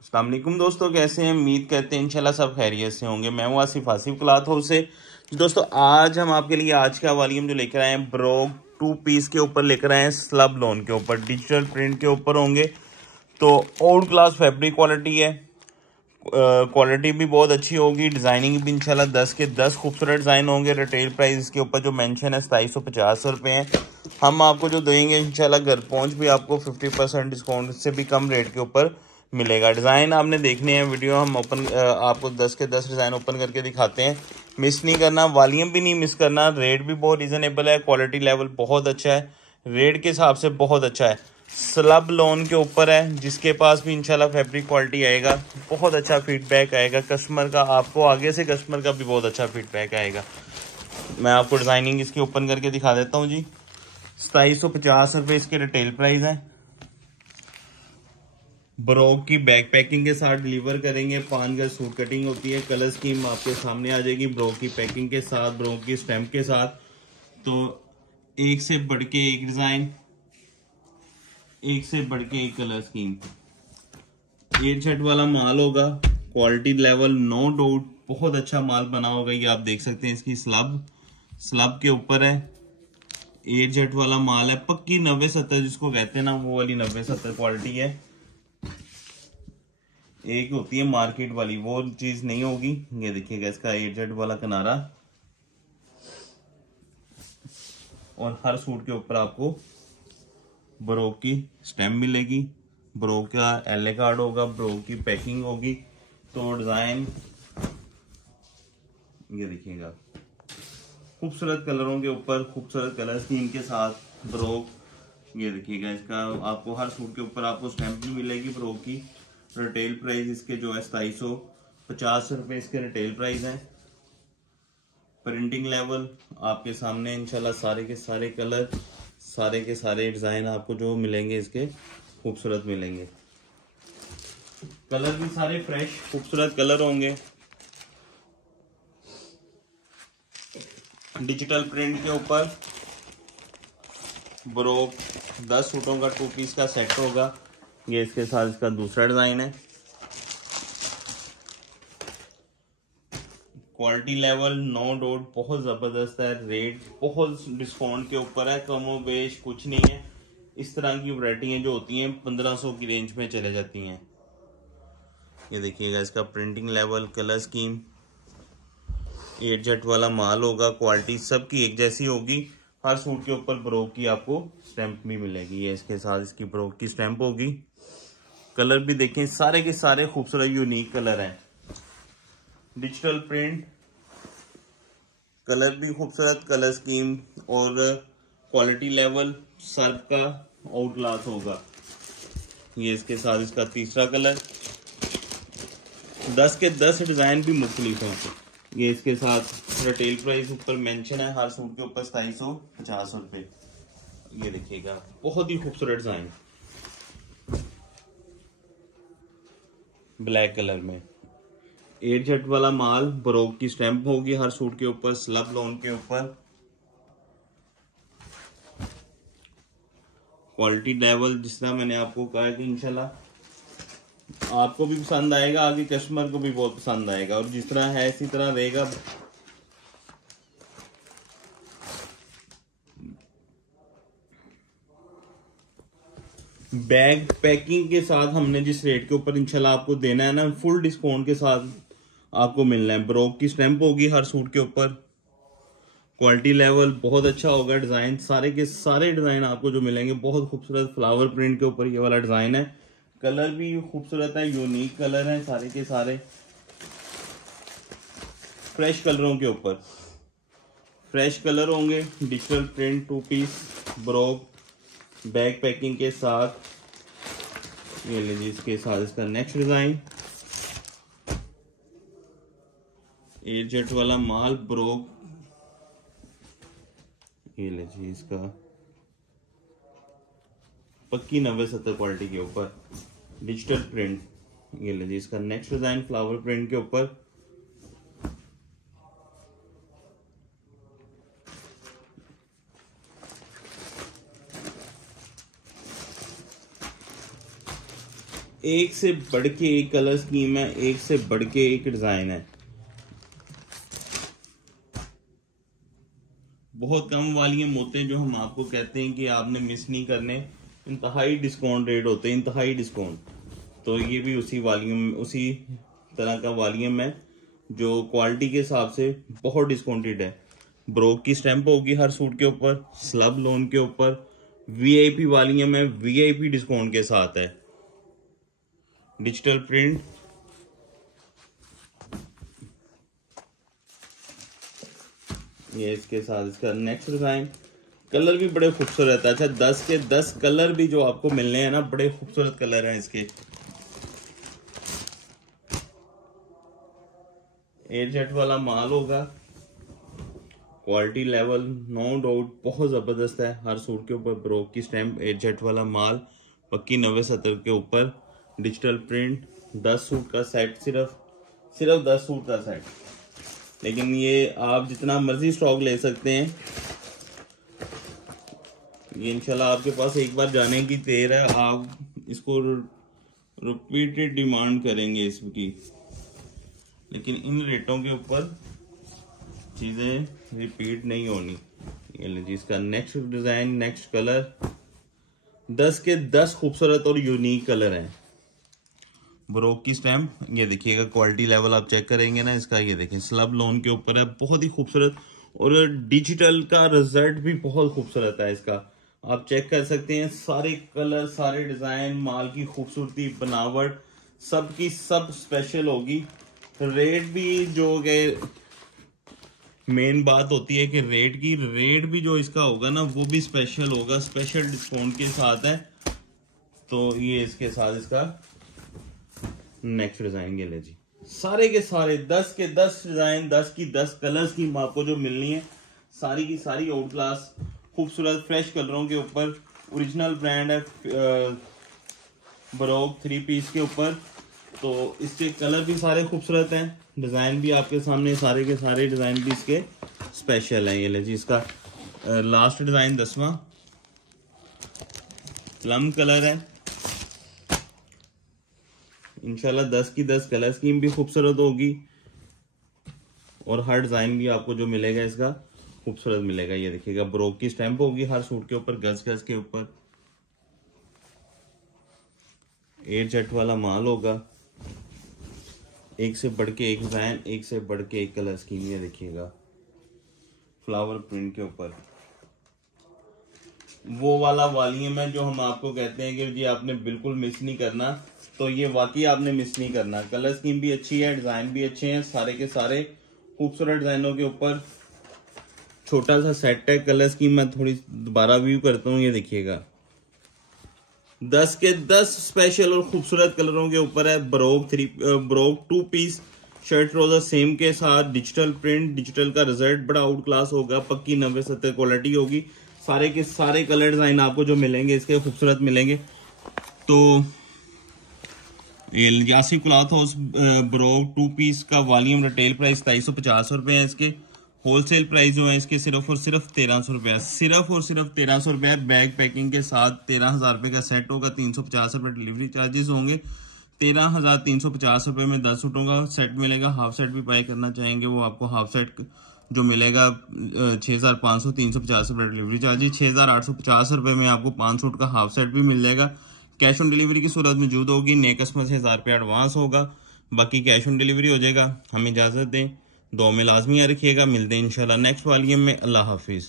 अस्सलाम वालेकुम दोस्तों, कैसे हैं? उम्मीद करते हैं इंशाल्लाह सब खैरियत से होंगे। मैं हूं आसिफ आसिफ क्लॉथ हाउस से। दोस्तों आज हम आपके लिए आज का वॉल्यूम जो लेकर आए हैं ब्रोक 2 पीस के ऊपर लेकर आए हैं, स्लब लोन के ऊपर डिजिटल प्रिंट के ऊपर होंगे। तो ओल्ड क्लास फैब्रिक क्वालिटी है, क्वालिटी भी बहुत अच्छी होगी। डिजाइनिंग भी इंशाल्लाह 10 के 10 खूबसूरत डिजाइन होंगे। रिटेल प्राइस इसके ऊपर जो मेंशन है 2750 रुपये है। हम आपको जो देंगे इंशाल्लाह घर पहुंच भी आपको 50% डिस्काउंट से भी कम रेट के ऊपर मिलेगा। डिज़ाइन आपने देखने हैं, वीडियो हम ओपन आपको 10 के 10 डिज़ाइन ओपन करके दिखाते हैं। मिस नहीं करना, वॉल्यूम भी नहीं मिस करना। रेट भी बहुत रीजनेबल है, क्वालिटी लेवल बहुत अच्छा है, रेट के हिसाब से बहुत अच्छा है। स्लब लोन के ऊपर है, जिसके पास भी इंशाल्लाह फैब्रिक क्वालिटी आएगा, बहुत अच्छा फीडबैक आएगा कस्टमर का। आपको आगे से कस्टमर का भी बहुत अच्छा फीडबैक आएगा। मैं आपको डिज़ाइनिंग इसकी ओपन करके दिखा देता हूँ जी। 2750 रुपये इसके रिटेल प्राइस है। ब्रोक की बैक पैकिंग के साथ डिलीवर करेंगे। 5 गज सूट कटिंग होती है। कलर स्कीम आपके सामने आ जाएगी ब्रोक की पैकिंग के साथ, ब्रोक की स्टैंप के साथ। तो एक से बढ़ के एक डिजाइन, एक से बढ़ के एक कलर स्कीम। 8 छठ वाला माल होगा, क्वालिटी लेवल नो डाउट बहुत अच्छा माल बना होगा। ये आप देख सकते हैं, इसकी स्लब के ऊपर है। 8 छठ वाला माल है, पक्की 90-70 जिसको कहते हैं ना, वो वाली 90-70 क्वालिटी है। एक होती है मार्केट वाली, वो चीज नहीं होगी। ये देखिएगा इसका 8 जेड वाला किनारा, और हर सूट के ऊपर आपको ब्रोक की स्टैम्प मिलेगी, ब्रोक का एलए कार्ड होगा, ब्रोक की पैकिंग होगी। तो डिजाइन ये देखिएगा, खूबसूरत कलरों के ऊपर खूबसूरत कलर स्कीम के साथ ब्रोक। ये देखिएगा इसका आपको हर सूट के ऊपर आपको स्टैम्प भी मिलेगी ब्रोक की। रिटेल प्राइस इसके जो है 2750 रुपये इसके रिटेल प्राइस है। प्रिंटिंग लेवल आपके सामने इंशाल्लाह सारे के सारे कलर, सारे के सारे डिजाइन आपको जो मिलेंगे इसके खूबसूरत मिलेंगे। कलर भी सारे फ्रेश खूबसूरत कलर होंगे। डिजिटल प्रिंट के ऊपर ब्रोक 10 सूटों का 2 पीस का सेट होगा। ये इसके साथ इसका दूसरा डिजाइन है। क्वालिटी लेवल नो डाउट बहुत ज़बरदस्त है। रेट बहुत डिस्काउंट के ऊपर है, कमो बेश कुछ नहीं है। इस तरह की वैरायटियाँ जो होती हैं 1500 की रेंज में चले जाती हैं। ये देखिएगा इसका printing level, colour scheme, 8 jet वाला माल होगा। क्वालिटी सबकी एक जैसी होगी। हर सूट के ऊपर ब्रोक की आपको स्टैंप भी मिलेगी। ये इसके साथ इसकी ब्रोक की स्टैंप होगी। कलर भी देखें, सारे के सारे खूबसूरत यूनिक कलर हैं। डिजिटल प्रिंट, कलर भी खूबसूरत, कलर स्कीम और क्वालिटी लेवल सब का आउट क्लास होगा। ये इसके साथ इसका तीसरा कलर, 10 के 10 डिजाइन भी मुख्तलिफ हैं। ये इसके साथ रिटेल प्राइस ऊपर मेंशन है, हर सूट के ऊपर 2750 रुपये। ये देखिएगा बहुत ही खूबसूरत डिजाइन ब्लैक कलर में। 8 जेट वाला माल, ब्रोक की स्टैंप होगी हर सूट के ऊपर, स्लब लोन के ऊपर। क्वालिटी लेवल जिस तरह मैंने आपको कहा कि इंशाल्लाह आपको भी पसंद आएगा, आगे कस्टमर को भी बहुत पसंद आएगा, और जिस तरह है इसी तरह रहेगा। बैग पैकिंग के साथ हमने जिस रेट के ऊपर इंशाल्लाह आपको देना है ना, फुल डिस्काउंट के साथ आपको मिलना है। ब्रोक की स्टैंप होगी हर सूट के ऊपर। क्वालिटी लेवल बहुत अच्छा होगा। डिजाइन सारे के सारे डिजाइन आपको जो मिलेंगे बहुत खूबसूरत फ्लावर प्रिंट के ऊपर ये वाला डिजाइन है। कलर भी खूबसूरत है, यूनिक कलर है, सारे के सारे फ्रेश कलरों के ऊपर फ्रेश कलर होंगे। डिजिटल प्रिंट 2 पीस ब्रोक बैग पैकिंग के साथ। ये लीजिए इसके साथ इसका नेक्स्ट डिजाइन, 8 जेट वाला माल ब्रोक। ये लीजिए इसका पक्की 90-70 क्वालिटी के ऊपर डिजिटल प्रिंट। ये लीजिए इसका नेक्स्ट डिजाइन फ्लावर प्रिंट के ऊपर। एक से बढ़ के एक कलर स्कीम है, एक से बढ़ के एक डिजाइन है। बहुत कम वॉल्यूम होते हैं जो हम आपको कहते हैं कि आपने मिस नहीं करने। इंतहाई डिस्काउंट रेट होते हैं, इंतहाई डिस्काउंट। तो ये भी उसी वॉल्यूम, उसी तरह का वॉल्यूम है जो क्वालिटी के हिसाब से बहुत डिस्काउंटेड है। ब्रोक की स्टैंप होगी हर सूट के ऊपर, स्लब लोन के ऊपर, वीआईपी वॉल्यूम है, वीआईपी डिस्काउंट के साथ है। डिजिटल प्रिंट, ये इसके साथ इसका नेक्स्ट डिजाइन। कलर भी बड़े खूबसूरत है। अच्छा, 10 के 10 कलर भी जो आपको मिलने हैं ना, बड़े खूबसूरत कलर हैं इसके। एयरजेट वाला माल होगा, क्वालिटी लेवल नो डाउट बहुत जबरदस्त है। हर सूट के ऊपर ब्रोक की स्टैंप, एयरजेट वाला माल, पक्की 90-70 के ऊपर, डिजिटल प्रिंट। 10 सूट का सेट, सिर्फ 10 सूट का सेट। लेकिन ये आप जितना मर्जी स्टॉक ले सकते हैं। ये इंशाल्लाह आपके पास एक बार जाने की देर है, आप इसको रिपीटेड डिमांड करेंगे इसकी। लेकिन इन रेटों के ऊपर चीजें रिपीट नहीं होनी। ये लीजिए इसका नेक्स्ट डिजाइन, नेक्स्ट कलर। 10 के 10 खूबसूरत और यूनिक कलर हैं। ब्रोक की स्टैम्प, ये देखिएगा क्वालिटी लेवल आप चेक करेंगे ना इसका। ये देखें स्लब लोन के ऊपर है, बहुत ही खूबसूरत। और डिजिटल का रिजल्ट भी बहुत खूबसूरत है इसका, आप चेक कर सकते हैं। सारे कलर, सारे डिजाइन, माल की खूबसूरती, बनावट सबकी सब स्पेशल होगी। रेट भी जो गए, मेन बात होती है कि रेट भी जो इसका होगा ना वो भी स्पेशल होगा, स्पेशल डिस्काउंट के साथ है। तो ये इसके साथ इसका नेक्स्ट डिजाइन ये ले जी। सारे के सारे 10 के 10 डिजाइन, 10 की 10 कलर्स की आपको जो मिलनी है, सारी की सारी आउट क्लास खूबसूरत फ्रेश कलरों के ऊपर। ओरिजिनल ब्रांड है ब्रोक 3 पीस के ऊपर। तो इसके कलर भी सारे खूबसूरत हैं, डिजाइन भी आपके सामने, सारे के सारे डिजाइन भी इसके स्पेशल हैं। ये ले जी इसका लास्ट डिजाइन 10वां प्लम कलर है। इंशाल्लाह 10 की 10 कलर स्कीम भी खूबसूरत होगी और हर डिजाइन भी आपको जो मिलेगा इसका खूबसूरत मिलेगा। ये देखिएगा ब्रोक की स्टैंप होगी हर सूट के ऊपर, गज गज के ऊपर। एयरजेट वाला माल होगा, एक से बढ़ के एक डिजाइन, एक से बढ़ के एक कलर स्कीम। ये देखिएगा फ्लावर प्रिंट के ऊपर। वो वाला वॉल्यूम है जो हम आपको कहते हैं कि जी आपने बिल्कुल मिस नहीं करना, तो ये वाकई आपने मिस नहीं करना। कलर स्कीम भी अच्छी है, डिजाइन भी अच्छे हैं, सारे के सारे खूबसूरत डिजाइनों के ऊपर। छोटा सा सेट है। कलर स्कीम मैं थोड़ी दोबारा व्यू करता हूँ। ये देखिएगा 10 के 10 स्पेशल और खूबसूरत कलरों के ऊपर है। ब्रोक 2 पीस शर्ट ट्राउजर सेम के साथ, डिजिटल प्रिंट, डिजिटल का रिजल्ट बड़ा आउट क्लास होगा, पक्की 90-70 क्वालिटी होगी। सारे के सारे कलर डिजाइन आपको जो मिलेंगे इसके खूबसूरत मिलेंगे। तो ये यासिफ क्लॉथ हाउस ब्रोक 2 पीस का वॉल्यूम रिटेल प्राइस 2350 रुपए है। इसके होलसेल प्राइस जो है इसके सिर्फ और सिर्फ 1300 रुपए है। सिर्फ और सिर्फ 1300 रुपए है। बैग पैकिंग के साथ 13,000 रुपए का सेट होगा। 350 रुपए डिलीवरी चार्जेस होंगे। 13,350 रुपए में 10 सूटों का सेट मिलेगा। हाफ सेट भी बाय करना चाहेंगे वो आपको हाफ सेट जो मिलेगा 6,500, 350 रुपए डिलीवरी चार्जेस। 6,850 रुपए में आपको 5 सूट का हाफ सेट भी मिल जाएगा। कैश ऑन डिलीवरी की सूरत मौजूद होगी। नए कस्टमर से 1000 रुपया एडवांस होगा, बाकी कैश ऑन डिलीवरी हो जाएगा। हमें इजाजत दें, दुआ में लाजमी रखिएगा। मिलते हैं इंशाल्लाह नेक्स्ट वॉल्यूम में। अल्लाह हाफिज।